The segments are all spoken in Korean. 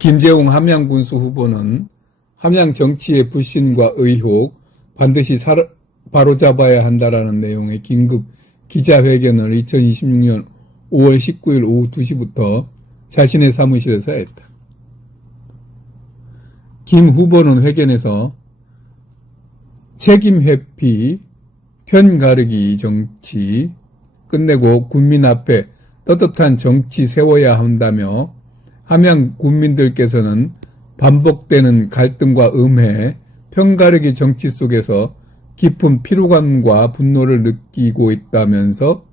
김재웅 함양군수 후보는 함양 정치의 불신과 의혹 반드시 바로잡아야 한다라는 내용의 긴급 기자회견을 2026년 5월 19일 오후 2시부터 자신의 사무실에서 했다. 김 후보는 회견에서 책임 회피, 편 가르기 정치 끝내고 국민 앞에 떳떳한 정치 세워야 한다며 함양 국민들께서는 반복되는 갈등과 음해, 편 가르기 정치 속에서 깊은 피로감과 분노를 느끼고 있다면서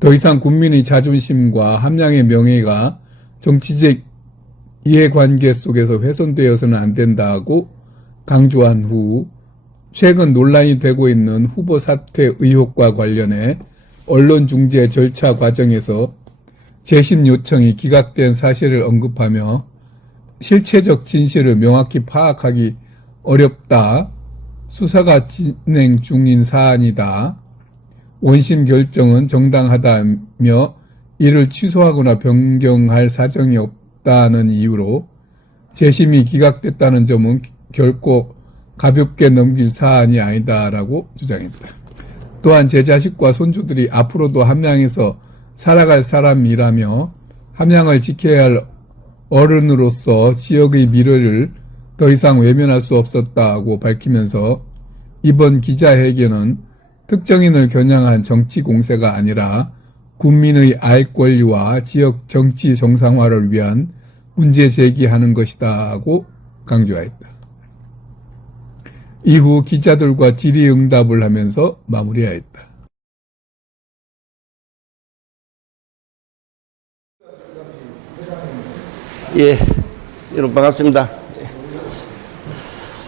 더 이상 국민의 자존심과 함양의 명예가 정치적 이해관계 속에서 훼손되어서는 안 된다고 강조한 후 최근 논란이 되고 있는 후보 사퇴 의혹과 관련해 언론 중재 절차 과정에서 재심 요청이 기각된 사실을 언급하며 실체적 진실을 명확히 파악하기 어렵다. 수사가 진행 중인 사안이다. 원심 결정은 정당하다며 이를 취소하거나 변경할 사정이 없다는 이유로 재심이 기각됐다는 점은 결코 가볍게 넘길 사안이 아니다라고 주장했다. 또한 제 자식과 손주들이 앞으로도 함양에서 살아갈 사람이라며 함양을 지켜야 할 어른으로서 지역의 미래를 더 이상 외면할 수 없었다고 밝히면서 이번 기자회견은 특정인을 겨냥한 정치 공세가 아니라 국민의 알 권리와 지역 정치 정상화를 위한 문제 제기하는 것이다고 강조했다. 이후 기자들과 질의응답을 하면서 마무리하였다. 예, 여러분 반갑습니다.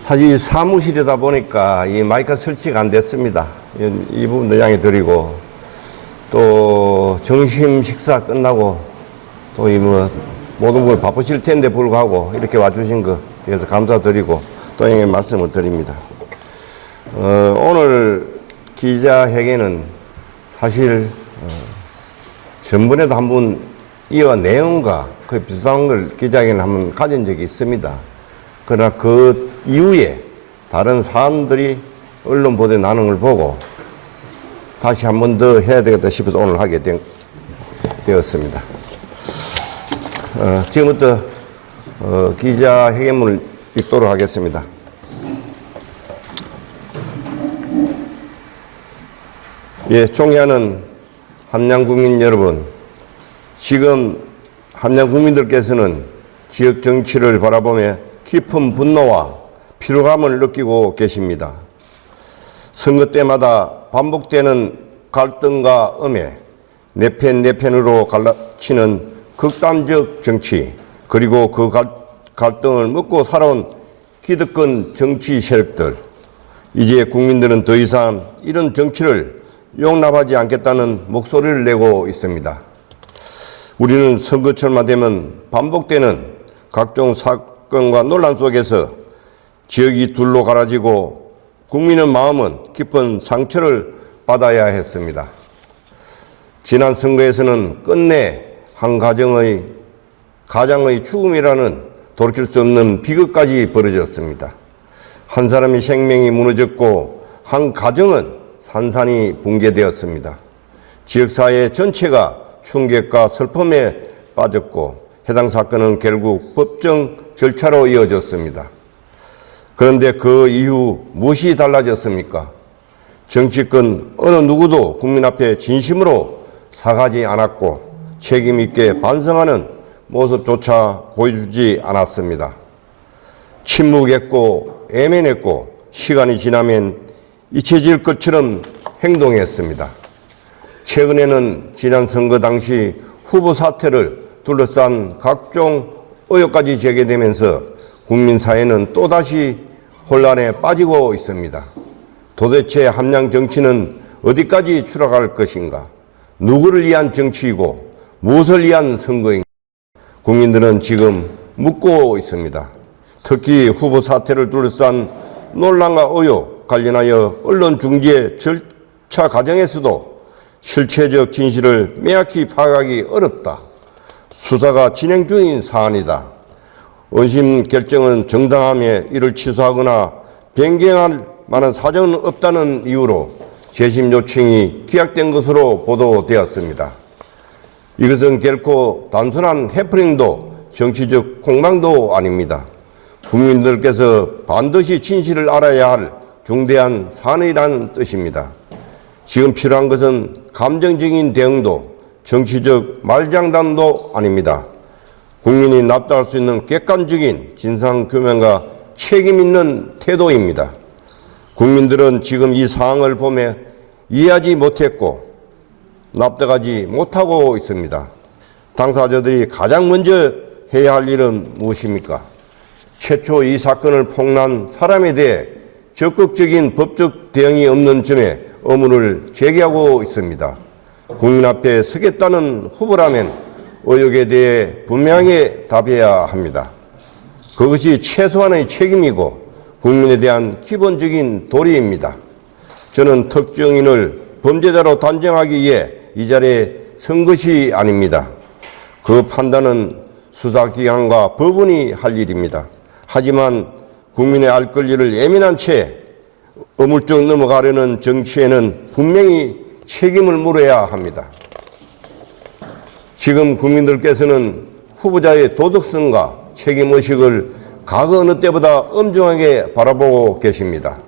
사실 사무실이다 보니까 이 마이크 설치가 안 됐습니다. 이 부분도 양해 드리고, 또 점심 식사 끝나고 또 모든 분 바쁘실 텐데 불구하고 이렇게 와주신 것 대해서 감사드리고 또 양해 말씀을 드립니다. 오늘 기자회견은 사실 전번에도 한번 이와 내용과 거의 비슷한 걸 기자회견을 한번 가진 적이 있습니다. 그러나 그 이후에 다른 사람들이 언론 보도에 나는 걸 보고 다시 한 번 더 해야 되겠다 싶어서 오늘 하게 되었습니다. 지금부터 기자회견문을 읽도록 하겠습니다. 예, 존경하는 함양 국민 여러분, 지금 함양 국민들께서는 지역 정치를 바라보며 깊은 분노와 피로감을 느끼고 계십니다. 선거 때마다 반복되는 갈등과 음해, 내편으로 갈라치는 극단적 정치, 그리고 그 갈등을 먹고 살아온 기득권 정치 세력들, 이제 국민들은 더 이상 이런 정치를 용납하지 않겠다는 목소리를 내고 있습니다. 우리는 선거철만 되면 반복되는 각종 사건과 논란 속에서 지역이 둘로 갈라지고 국민의 마음은 깊은 상처를 받아야 했습니다. 지난 선거에서는 끝내 한 가정의 죽음이라는 돌이킬 수 없는 비극까지 벌어졌습니다. 한 사람의 생명이 무너졌고 한 가정은 산산이 붕괴되었습니다. 지역사회 전체가 충격과 슬픔에 빠졌고 해당 사건은 결국 법정 절차로 이어졌습니다. 그런데 그 이후 무엇이 달라졌습니까? 정치권 어느 누구도 국민 앞에 진심으로 사과하지 않았고 책임 있게 반성하는 모습조차 보여주지 않았습니다. 침묵했고 애매했고 시간이 지나면 잊혀질 것처럼 행동했습니다. 최근에는 지난 선거 당시 후보 사퇴를 둘러싼 각종 의혹까지 제기되면서 국민 사회는 또다시 혼란에 빠지고 있습니다. 도대체 함양 정치는 어디까지 추락할 것인가? 누구를 위한 정치이고 무엇을 위한 선거인가? 국민들은 지금 묻고 있습니다. 특히 후보 사퇴를 둘러싼 논란과 의혹 관련하여 언론 중재 절차 과정에서도 실체적 진실을 명확히 파악하기 어렵다. 수사가 진행 중인 사안이다. 원심 결정은 정당함에 이를 취소하거나 변경할 만한 사정은 없다는 이유로 재심 요청이 기각된 것으로 보도되었습니다. 이것은 결코 단순한 해프닝도 정치적 공방도 아닙니다. 국민들께서 반드시 진실을 알아야 할 중대한 사안이라는 뜻입니다. 지금 필요한 것은 감정적인 대응도 정치적 말장난도 아닙니다. 국민이 납득할 수 있는 객관적인 진상규명과 책임 있는 태도입니다. 국민들은 지금 이 상황을 보며 이해하지 못했고 납득하지 못하고 있습니다. 당사자들이 가장 먼저 해야 할 일은 무엇입니까? 최초 이 사건을 폭로한 사람에 대해 적극적인 법적 대응이 없는 점에 의문을 제기하고 있습니다. 국민 앞에 서겠다는 후보라면 의혹에 대해 분명하게 답해야 합니다. 그것이 최소한의 책임이고 국민에 대한 기본적인 도리입니다. 저는 특정인을 범죄자로 단정하기 위해 이 자리에 선 것이 아닙니다. 그 판단은 수사기관과 법원이 할 일입니다. 하지만 국민의 알 권리를 예민한 채 어물쩍 넘어가려는 정치에는 분명히 책임을 물어야 합니다. 지금 국민들께서는 후보자의 도덕성과 책임의식을 과거 어느 때보다 엄중하게 바라보고 계십니다.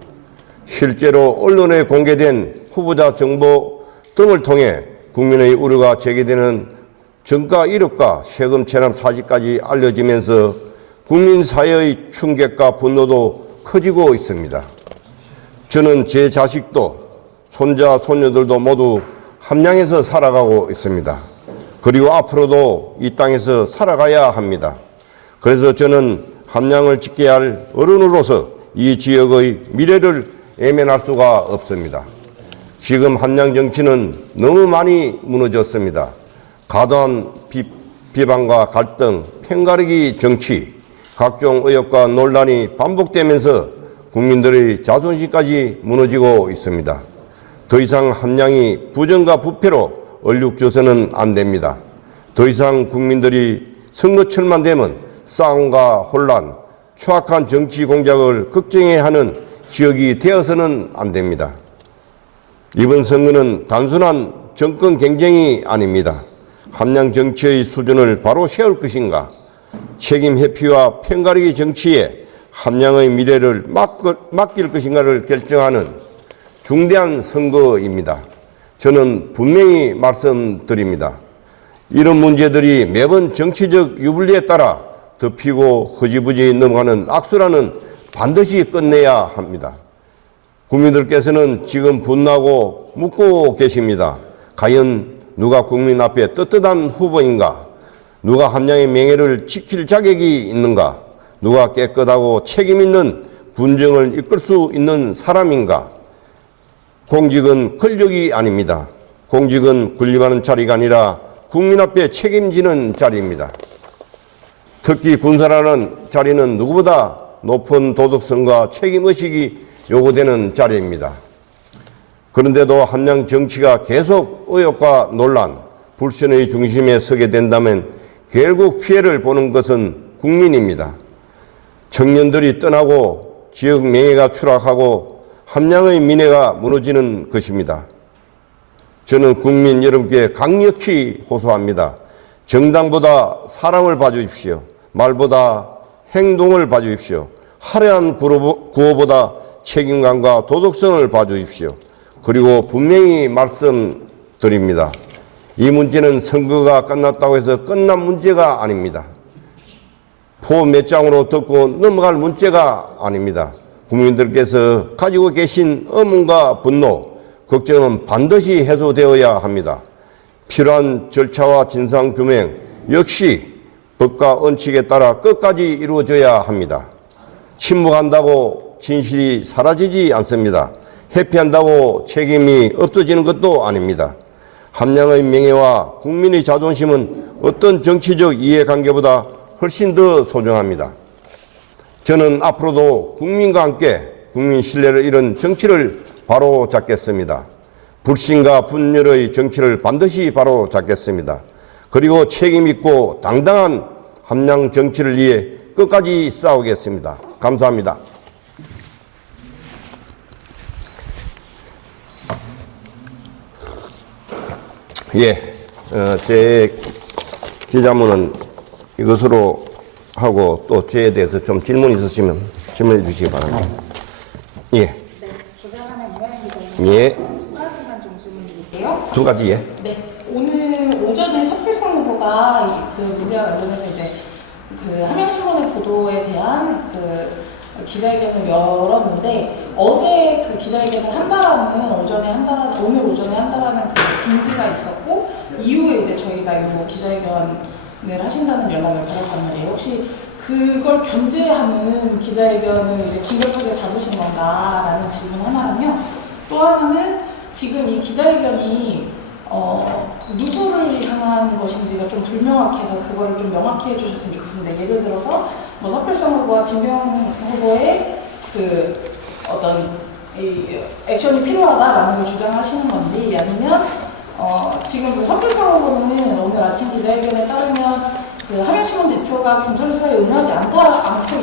실제로 언론에 공개된 후보자 정보 등을 통해 국민의 우려가 제기되는 정가 이력과 세금 체납 사실까지 알려지면서 국민 사회의 충격과 분노도 커지고 있습니다. 저는 제 자식도 손자, 손녀들도 모두 함양에서 살아가고 있습니다. 그리고 앞으로도 이 땅에서 살아가야 합니다. 그래서 저는 함양을 지켜야 할 어른으로서 이 지역의 미래를 외면할 수가 없습니다. 지금 함양 정치는 너무 많이 무너졌습니다. 과도한 비방과 갈등, 편가르기 정치, 각종 의혹과 논란이 반복되면서 국민들의 자존심까지 무너지고 있습니다. 더 이상 함양이 부정과 부패로 얼룩져서는 안 됩니다. 더 이상 국민들이 선거철만 되면 싸움과 혼란, 추악한 정치 공작을 걱정해야 하는 지역이 되어서는 안 됩니다. 이번 선거는 단순한 정권 경쟁이 아닙니다. 함양 정치의 수준을 바로 세울 것인가, 책임 회피와 편가르기 정치에 함양의 미래를 맡길 것인가를 결정하는 중대한 선거입니다. 저는 분명히 말씀드립니다. 이런 문제들이 매번 정치적 유불리에 따라 덮이고 흐지부지 넘어가는 악순환은 반드시 끝내야 합니다. 국민들께서는 지금 분노하고 묻고 계십니다. 과연 누가 국민 앞에 떳떳한 후보인가? 누가 함양의 명예를 지킬 자격이 있는가? 누가 깨끗하고 책임 있는 군정을 이끌 수 있는 사람인가? 공직은 권력이 아닙니다. 공직은 군림하는 자리가 아니라 국민 앞에 책임지는 자리입니다. 특히 군사라는 자리는 누구보다 높은 도덕성과 책임의식이 요구되는 자리입니다. 그런데도 함양 정치가 계속 의혹과 논란, 불신의 중심에 서게 된다면 결국 피해를 보는 것은 국민입니다. 청년들이 떠나고 지역 명예가 추락하고 함양의 민회가 무너지는 것입니다. 저는 국민 여러분께 강력히 호소합니다. 정당보다 사람을 봐주십시오. 말보다 행동을 봐주십시오. 화려한 구호보다 책임감과 도덕성을 봐주십시오. 그리고 분명히 말씀드립니다. 이 문제는 선거가 끝났다고 해서 끝난 문제가 아닙니다. 포 몇 장으로 듣고 넘어갈 문제가 아닙니다. 국민들께서 가지고 계신 의문과 분노, 걱정은 반드시 해소되어야 합니다. 필요한 절차와 진상규명 역시 법과 원칙에 따라 끝까지 이루어져야 합니다. 침묵한다고 진실이 사라지지 않습니다. 회피한다고 책임이 없어지는 것도 아닙니다. 함양의 명예와 국민의 자존심은 어떤 정치적 이해관계보다 훨씬 더 소중합니다. 저는 앞으로도 국민과 함께 국민 신뢰를 잃은 정치를 바로잡겠습니다. 불신과 분열의 정치를 반드시 바로잡겠습니다. 그리고 책임있고 당당한 함양 정치를 위해 끝까지 싸우겠습니다. 감사합니다. 예, 제 기자문은 이것으로 하고 또 저에 대해서 좀 질문 있으시면 질문해 주시기 바랍니다. 예. 네, 주변하는 이화영 기자님. 예. 두 가지만 좀 질문드릴게요. 두 가지 예. 네, 오늘 오전에 서필성 후보가 그 문제와 관련해서 이제 그 함양신문의 보도에 대한 그 기자회견을 열었는데 어제 그 기자회견을 한다라는 오늘 오전에 한다라는 그 공지가 있었고 이후에 이제 저희가 이 기자회견을 하신다는 연락을 받았단 말이에요. 혹시 그걸 견제하는 기자회견을 이제 기급하게 잡으신 건가라는 질문 하나랑요. 또 하나는 지금 이 기자회견이 누구를 향한 것인지가 좀 불명확해서 그거를 좀 명확히 해주셨으면 좋겠습니다. 예를 들어서 뭐 서필성 후보와 진경 후보의 그 어떤 이 액션이 필요하다라는 걸 주장하시는 건지 아니면 지금 그 서필성 후보는 오늘 아침 기자회견에 따르면 그 함양신문 대표가 경찰 수사에 응하지 않고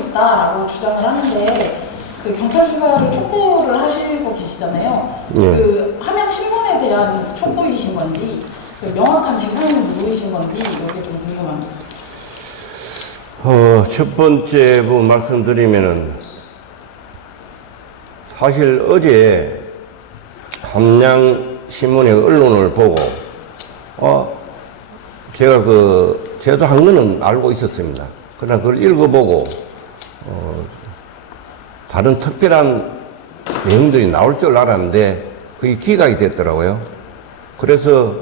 있다라고 주장을 하는데 그 경찰 수사를 촉구를 하시고 계시잖아요. 예. 그 함양신문에 대한 촉구이신 건지 그 명확한 대상은 누구이신 건지 이게 좀 궁금합니다. 첫 번째 부분 말씀드리면은 사실 어제 함양신문의 언론을 보고 제가 제도 한 거는 알고 있었습니다. 그러나 그걸 읽어보고 다른 특별한 내용들이 나올 줄 알았는데 그게 기각이 됐더라고요. 그래서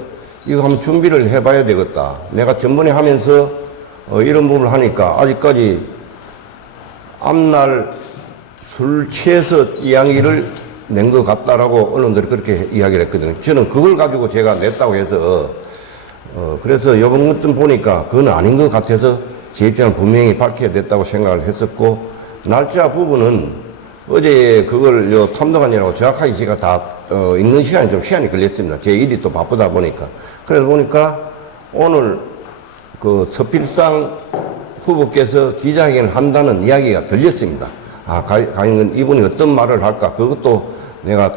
이거 한번 준비를 해봐야 되겠다. 내가 전번에 하면서 이런 부분을 하니까 아직까지 앞날 술 취해서 이야기를 낸 것 같다라고 언론들이 그렇게 이야기를 했거든요. 저는 그걸 가지고 제가 냈다고 해서 그래서 이번 것도 보니까 그건 아닌 것 같아서 제 입장을 분명히 밝혀야 됐다고 생각을 했었고 날짜 부분은 어제 그걸 탐독관이라고 정확하게 제가 다 읽는 시간이 좀 시간이 걸렸습니다. 제 일이 또 바쁘다 보니까. 그래서 보니까 오늘 그 서필상 후보께서 기자회견을 한다는 이야기가 들렸습니다. 과연 이분이 어떤 말을 할까? 그것도 내가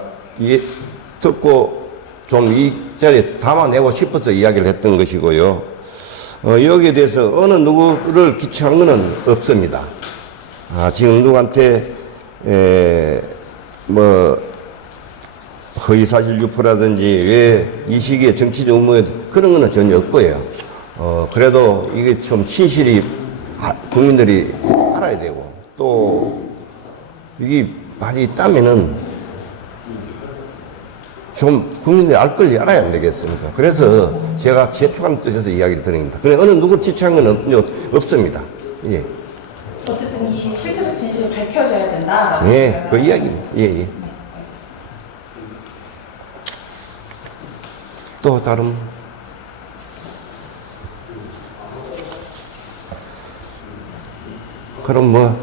듣고 좀 이 자리에 담아내고 싶어서 이야기를 했던 것이고요. 여기에 대해서 어느 누구를 기청한 것은 없습니다. 지금 누구한테 허위사실 유포라든지 왜 이 시기에 정치적 음모에 그런 거는 전혀 없고요. 그래도 이게 좀 진실이 국민들이 알아야 되고 또 이게 많이 있다면은 좀 국민들이 알 걸 알아야 안 되겠습니까? 그래서 제가 재촉하는 뜻에서 이야기를 드립니다. 그래 어느 누구 지칭한 건 없습니다. 예. 어쨌든 이 실체적 진실이 밝혀져야 된다라고. 예, 그 이야기입니다. 예, 예. 또 다른 그럼 뭐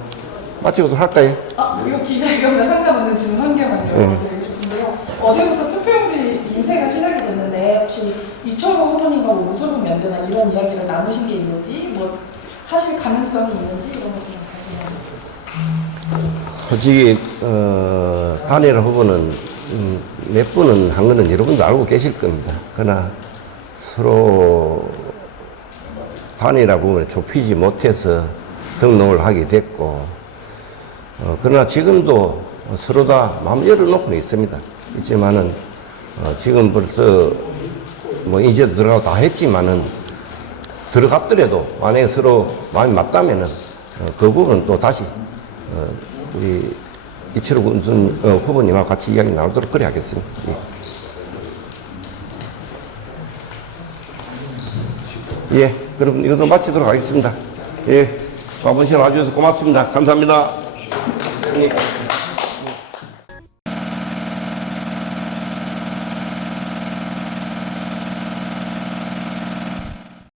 마치고도 할까요? 이 기자회견과 상관없는 질문 한 개만 드리고 싶은데요. 어제부터 투표용지 인쇄가 시작이 됐는데 혹시 이철호 후보님과 뭐 무소속 연대나 이런 이야기를 나누신 게 있는지 뭐 하실 가능성이 있는지 이런 것도 좀 궁금합니다. 솔직히 단일 후보는 몇 분은 한 거는 여러분도 알고 계실 겁니다. 그러나 서로 단일화 부분에 좁히지 못해서 등록을 하게 됐고 그러나 지금도 서로 다 마음 열어놓고는 있습니다. 있지만은 지금 벌써 뭐 이제 들어가고 다 했지만은 들어갔더라도 만약에 서로 마음이 맞다면은 그 부분은 또 다시 우리 이철호 후보님하고 같이 이야기 나누도록 그래 하겠습니다. 예. 예, 그럼 이것도 마치도록 하겠습니다. 예, 바쁜 시간 와주셔서 고맙습니다. 감사합니다. 예.